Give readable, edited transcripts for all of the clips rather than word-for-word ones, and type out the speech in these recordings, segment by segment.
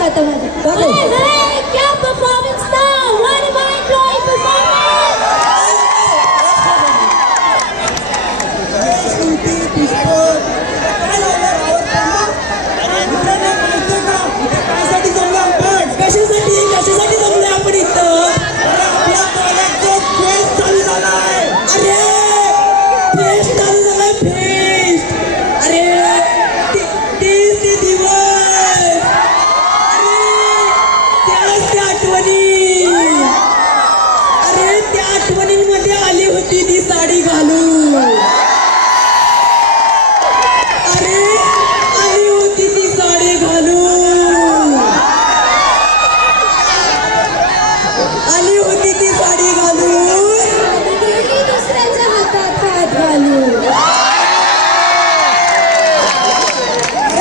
आता माझं क्या परफॉर्मेंस था one mind blowing performance Shruti पुष्प काय झालं मित्रांनो माहिती का कायसाठी जमलो आपण कशासाठी जमलो आपण इथं आपल्या कॉलेजचा फेस्ट चालू झालाय फेस्ट चालू झालाय फेस्ट तेच ते दिवस त्याच त्या आठवणींमध्ये आली होती ती साडी घालून आली होती ती साडी घालून आली होती ती साडी घालून दुसऱ्याच्या हातात हात घालून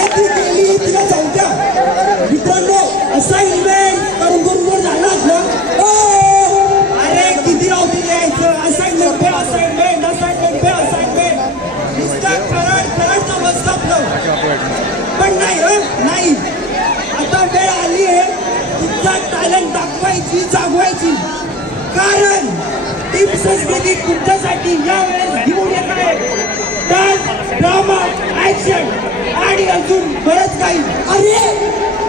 ती गेली तिला जाऊ द्या मित्रांनो असाइनमेंट करून बरोबर झालाच ना किती राहते यायचं असाइनमेंट करायचं मस्त पण नाही आता वेळ आली आहे तिचा टॅलेंट दाखवायची जागवायची कारण टीप संस्कृती तुमच्यासाठी यावेळेस घेऊन येत आहे डान्स ड्रामा ऍक्शन आणि अजून बरंच काही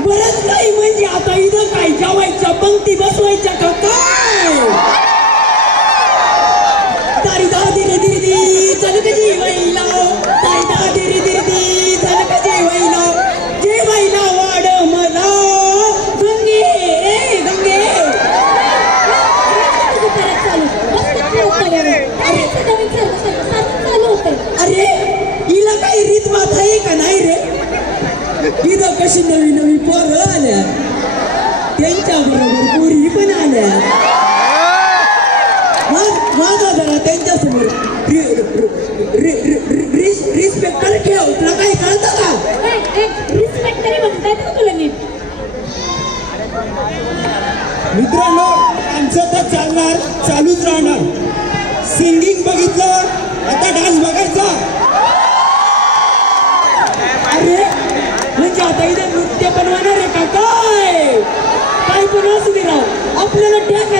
बरंच काही म्हणजे आता इथं काय जेवायच्या पंक्ती बसवायच्या का काय तारी दादी रे दिदी चल का जेवायला तारी दादी रे दिदी चल का जेवायला वाढ मला गंगे अरे हिला काही रीत मात आहे का नाही रे इथं कशी नवी पोरं आल्या त्यांच्या बरोबर पोरी पण आल्या माझा जरा त्यांच्या समोर रिस्पेक्ट ठेव तुला काही कळतं का रिस्पेक्ट तरी म्हणताय ना तुला नीट मित्रांनो आमचं तर चालूच राहणार सिंगिंग बघितलं आता डान्स बघायचा म्हणजे आता इथे नृत्य बनवणार आहे का काय पण असू दे राव आपल्याला ट्रॅक